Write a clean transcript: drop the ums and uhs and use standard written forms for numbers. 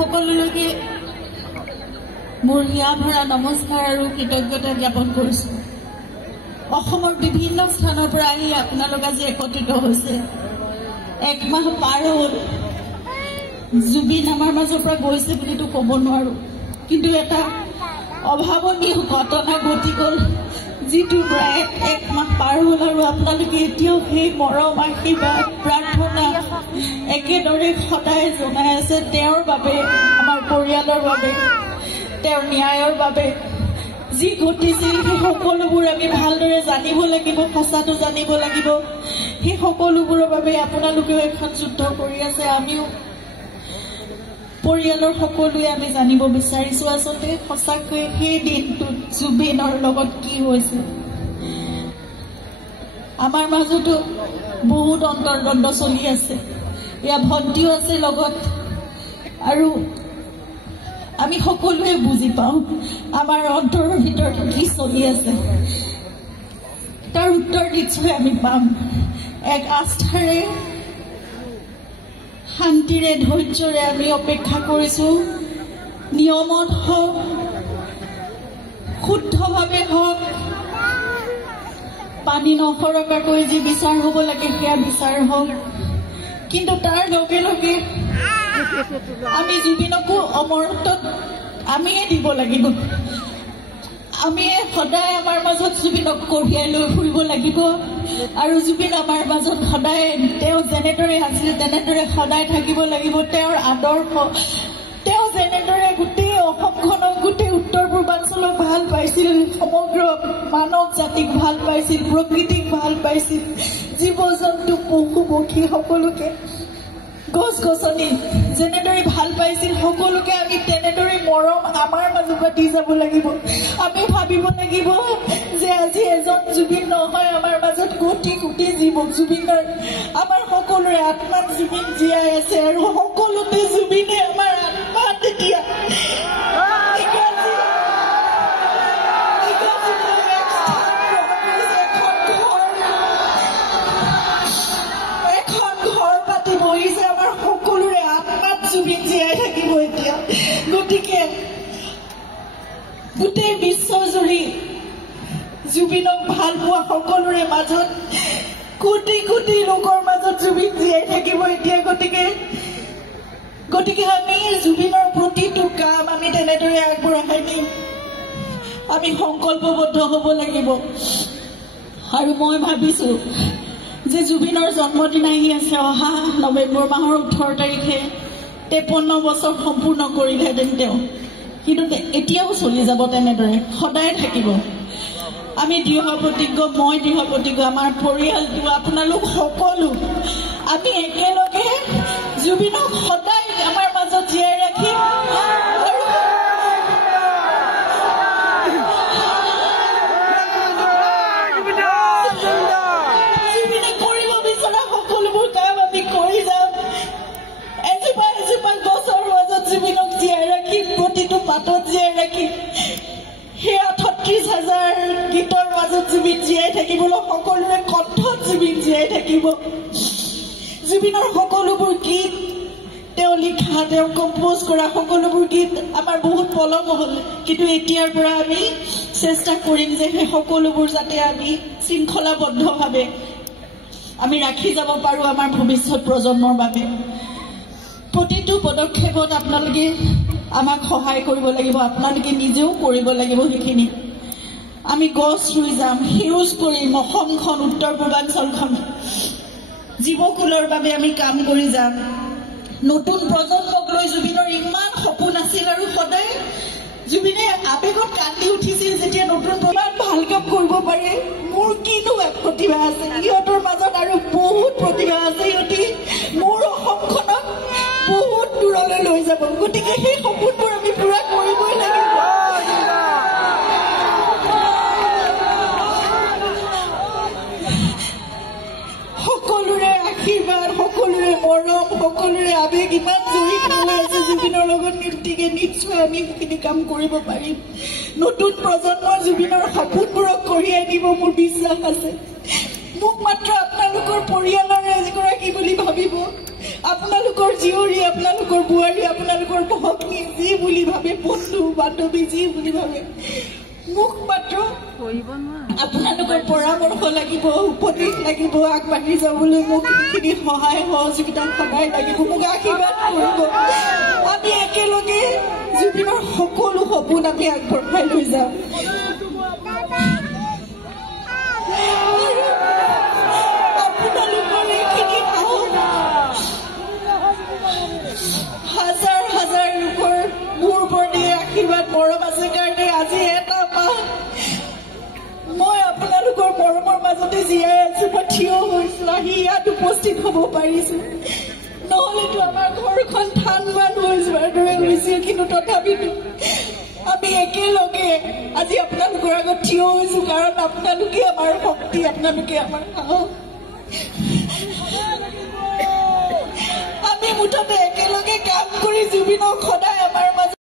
সকলোলৈকে মোৰ হিয়া ভৰা নমস্কাৰ আৰু কৃতজ্ঞতা জ্ঞাপন কৰিছোঁ। অসমৰ বিভিন্ন স্থানৰ পৰা আহি আপোনালোক আজি একত্ৰিত হৈছে। এক মাহ পাৰ হ'ল, জুবিন আমাৰ মাজৰ পৰা গৈছে বুলিতো ক'ব নোৱাৰো, কিন্তু এটা অভাৱনীয় ঘটনা ঘটি গ'ল, যিটো প্ৰায় এক মাহ পাৰ হ'ল আৰু আপোনালোকে এতিয়াও সেই মৰম আশীৰ্বাদ প্ৰাৰ্থনা একেদৰে সদায় জনাই আছে তেওঁৰ বাবে, আমাৰ পৰিয়ালৰ বাবে, তেওঁৰ ন্যায়ৰ বাবে। যি ঘটিছিল সেই সকলোবোৰ আমি ভালদৰে জানিব লাগিব, সঁচাটো জানিব লাগিব। সেই সকলোবোৰৰ বাবে আপোনালোকেও এখন যুদ্ধ কৰি আছে, আমিও পৰিয়ালৰ সকলোৱে আমি জানিব বিচাৰিছো আচলতে সঁচাকৈ সেই দিনটোত জুবিনৰ লগত কি হৈছিল। আমাৰ মাজতো বহুত অন্তৰ্দ্বন্দ্ব চলি আছে, এয়া ভণ্টিও আছে লগত, আৰু আমি সকলোৱে বুজি পাওঁ আমাৰ অন্তৰৰ ভিতৰত কি চলি আছে। তাৰ উত্তৰ নিশ্চয় আমি পাম। এক আস্থাৰে শান্তিৰে ধৈৰ্যৰে আমি অপেক্ষা কৰিছোঁ। নিয়মত হওক, শুদ্ধভাৱে হওক, পানী নসৰকাকৈ যি বিচাৰ হ'ব লাগে সেয়া বিচাৰ হওক, কিন্তু তাৰ লগে লগে আমি জুবিনকো অমৰত্বত আমিয়ে দিব লাগিব। আমিয়ে সদায় আমাৰ মাজত জুবিনক কঢ়িয়াই লৈ ফুৰিব লাগিব, আৰু জুবিন আমাৰ মাজত সদায় তেওঁ যেনেদৰে আছিল তেনেদৰে সদায় থাকিব লাগিব। তেওঁৰ আদৰ্শ, তেওঁ যেনেদৰে গোটেই অসমখনক, গোটেই উত্তৰ পূৰ্বাঞ্চলক ভাল পাইছিল, সমগ্ৰ মানৱ জাতিক ভাল পাইছিল, প্ৰকৃতিক ভাল পাইছিল, জীৱ জন্তু পশু পক্ষী সকলোকে, গছ গছনি যেনেদৰে ভাল পাইছিল, সকলোকে আমি তেনেদৰে মৰম আমাৰ মাজৰ পৰা দি যাব লাগিব। আমি ভাবিব লাগিব যে আজি এজন জুবিন নহয়, আমাৰ মাজত কোটি কোটি জীৱক জুবিনৰ, আমাৰ সকলোৰে আত্মাত জুবিন জীয়াই আছে, আৰু সকলোতে জুবিনে আমাৰ আত্মা তেতিয়া বহিছে, আমাৰ সকলোৰে আত্মাত জুবিন জীয়াই থাকিব এতিয়া। গতিকে গোটেই বিশ্বজুৰি জুবিনক ভাল পোৱা সকলোৰে মাজত, কোটি কোটি লোকৰ মাজত জুবিন জীয়াই থাকিব এতিয়া। গতিকে আমি জুবিনৰ প্ৰতিটো কাম আমি তেনেদৰে আগবঢ়াই নিম। আমি সংকল্পবদ্ধ হ'ব লাগিব। আৰু মই ভাবিছোঁ যে জুবিনৰ জন্মদিন আহি আছে, অহা নৱেম্বৰ মাহৰ 18 তাৰিখে 53 বছৰ সম্পূৰ্ণ কৰিলেহেঁতেন তেওঁ, কিন্তু এতিয়াও চলি যাব তেনেদৰে, সদায় থাকিব। আমি দৃঢ় প্ৰতিজ্ঞ, মই দৃঢ় প্ৰতিজ্ঞ, আমাৰ পৰিয়ালটো, আপোনালোক সকলো, আমি একেলগে জুবিনক সদায় আমাৰ মাজত জীয়াই ৰাখিম। প্ৰতিটো পাতত জীয়াই ৰাখিম। সেয়া ৩৬,০০০ গীতৰ মাজত জুবিন জীয়াই থাকিবলৈ, সকলোৰে কণ্ঠত জুবিন জীয়াই থাকিব। জুবিনৰ সকলোবোৰ গীত তেওঁ লিখা, তেওঁ কম্প'জ কৰা সকলোবোৰ গীত আমাৰ বহুত পলম হ'ল, কিন্তু এতিয়াৰ পৰা আমি চেষ্টা কৰিম যে সেই সকলোবোৰ যাতে আমি শৃংখলাবদ্ধভাৱে আমি ৰাখি যাব পাৰোঁ আমাৰ ভৱিষ্যত প্ৰজন্মৰ বাবে। প্ৰতিটো পদক্ষেপত আপোনালোকে আমাক সহায় কৰিব লাগিব, আপোনালোকে নিজেও কৰিব লাগিব সেইখিনি। আমি গছ ৰুই যাম, সেউজ কৰিম অসমখন, উত্তৰ পূৰ্বাঞ্চলখন, জীৱকুলৰ বাবে আমি কাম কৰি যাম। নতুন প্ৰজন্মক লৈ জুবিনৰ ইমান সপোন আছিল, আৰু সদায় জুবিনে আৱেগত কান্দি উঠিছিল যেতিয়া নতুন ইমান ভাল কাম কৰিব পাৰে। মোৰ কিনো প্ৰতিভা আছে, সিহঁতৰ মাজত আৰু বহুত প্ৰতিভা আছে, সিহঁতি মোৰ অসমখনক বহুত দূৰলৈ লৈ যাব। গতিকে সেই সপোনবোৰ আমি পূৰা কৰিবই লাগিব। সকলোৰে আশীৰ্বাদ, সকলোৰে মৰম, সকলোৰে আৱেগ ইমান জড়িত হৈ আছে জুবিনৰ লগত, গতিকে নিশ্চয় আমি সেইখিনি কাম কৰিব পাৰিম। নতুন প্ৰজন্মৰ জুবিনৰ সপোনবোৰক কঢ়িয়াই নিব মোৰ বিশ্বাস আছে। মোক মাত্ৰ আপোনালোকৰ পৰিয়ালৰ এগৰাকী বুলি ভাবিব, আপোনালোকৰ জীয়ৰী আপোনালোকৰ বোৱাৰী আপোনালোকৰ ভগ্নী যি বুলি ভাবে বন্ধু বান্ধৱী যি বুলি ভাবে মোক মাত্ৰ আপোনালোকৰ পৰামৰ্শ লাগিব উপদেশ লাগিব আগবাঢ়ি যাবলৈ মোক সেইখিনি সহায় সহযোগিতা সদায় লাগিব মোক আশীৰ্বাদ কৰিব আমি একেলগে জুবিনৰ সকলো সপোন আমি আগবঢ়াই লৈ যাম আপোনালোকৰ এইখিনি হাজাৰ হাজাৰ লোকৰ মোৰ ওপৰতে আশীৰ্বাদ মৰম আছে কাৰণে আজি এটা মাহ মই আপোনালোকৰ মৰমৰ মাজতে জীয়াই আছো মই থিয় হৈছো আহি ইয়াত উপস্থিত হ'ব পাৰিছো নহ'লেতো আমাৰ ঘৰখন ঠান মান হৈ যোৱাৰ দৰে হৈছিল কিন্তু তথাপিতো আমি একেলগে আজি আপোনালোকৰ আগত থিয় হৈছো কাৰণ আপোনালোকে আমাৰ শক্তি আপোনালোকে আমাৰ সাহস আমি মুঠতে একেলগে কাম কৰি জুবিনক সদায়